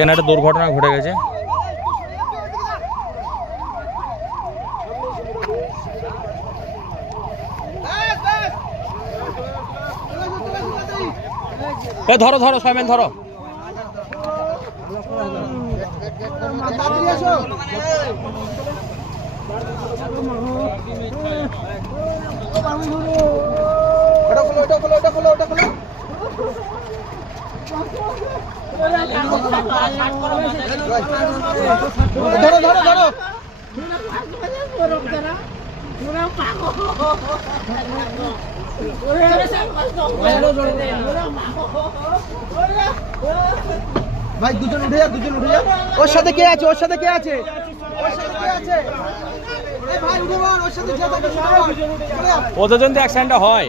এখানে একটা দুর্ঘটনা ঘটে গেছে। ধরো ধরো সয়মেন ধরো। ধরো ধরো ধরো ভাই, দুজন উঠে যা, দুজন উঠে যা। ওর সাথে কে আছে? ওর সাথে কে আছে? ওর সাথে কে আছে? এই ভাই উঠে বল, ওর সাথে কে থাকে? ওদের জন্য অ্যাক্সিডেন্টটা হয়।